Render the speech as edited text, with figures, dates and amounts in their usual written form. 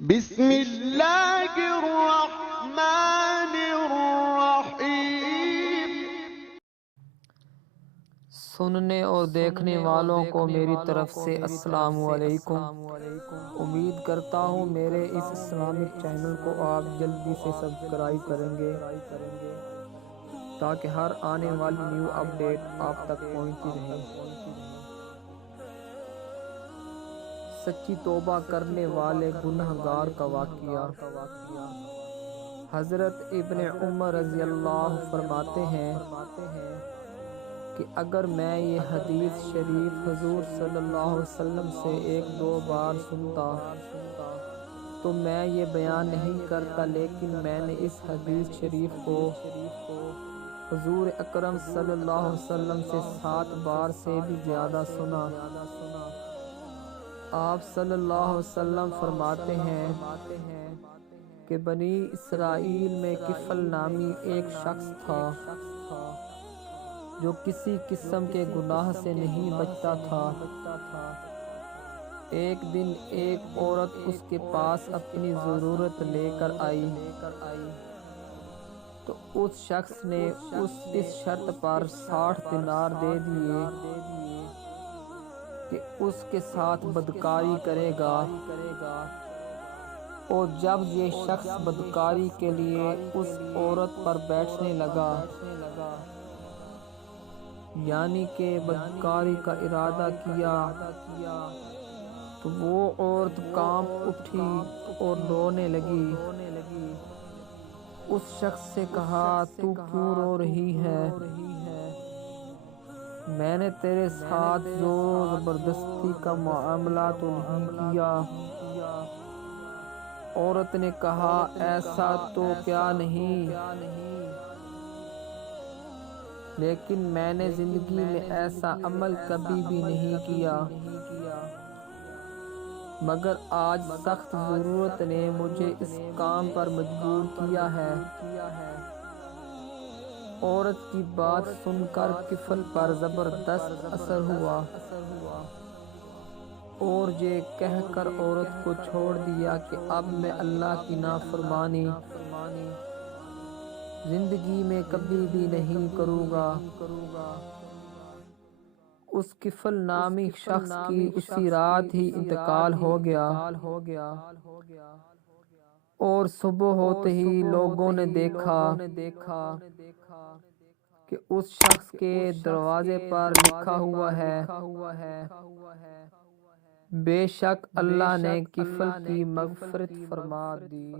بسم اللہ الرحمن الرحیم۔ سننے اور دیکھنے والوں کو میری طرف سے السلام علیکم۔ امید کرتا ہوں میرے اس اسلامک چینل کو آپ جلدی سے سبسکرائب کریں گے تاکہ ہر آنے والی نیو اپڈیٹ آپ تک پہنچتی رہے۔ سچی توبہ کرنے والے گنہگار کا واقعہ۔ حضرت ابن عمر رضی اللہ فرماتے ہیں کہ اگر میں یہ حدیث شریف حضور صلی اللہ علیہ وسلم سے ایک دو بار سنتا تو میں یہ بیان نہیں کرتا، لیکن میں نے اس حدیث شریف کو حضور اکرم صلی اللہ علیہ وسلم سے 7 بار سے بھی زیادہ سنا۔ آپ صلی اللہ علیہ وسلم فرماتے ہیں کہ بنی اسرائیل میں کفل نامی ایک شخص تھا جو کسی قسم کے گناہ سے نہیں بچتا تھا۔ ایک دن ایک عورت اس کے پاس اپنی ضرورت لے کر آئی تو اس شخص نے اس شرط پر 60 دینار دے دیے کہ اس کے ساتھ بدکاری کرے گا، اور جب یہ شخص بدکاری کے لیے اس عورت پر بیٹھنے لگا، یعنی کہ بدکاری کا ارادہ کیا، تو وہ عورت کانپ اٹھی اور رونے لگی۔ اس شخص سے کہا، تو کیوں رو رہی ہے؟ میں نے تیرے ساتھ زور و زبردستی کا معاملہ تو نہیں کیا؟ عورت نے کہا، ایسا تو کیا نہیں، لیکن میں نے زندگی میں ایسا عمل کبھی بھی نہیں کیا، مگر آج سخت ضرورت نے مجھے اس کام پر مجبور کیا ہے۔ عورت کی بات سن کر کفل پر زبردست اثر ہوا اور یہ کہہ کر عورت کو چھوڑ دیا کہ اب میں اللہ کی نافرمانی زندگی میں کبھی بھی نہیں کروں گا۔ اس کفل نامی شخص کی اسی رات ہی انتقال ہو گیا، اور صبح ہوتے ہی لوگوں نے دیکھا کہ اس شخص کے دروازے پر لکھا ہوا ہے، بے شک اللہ نے کفل کی مغفرت فرما دی۔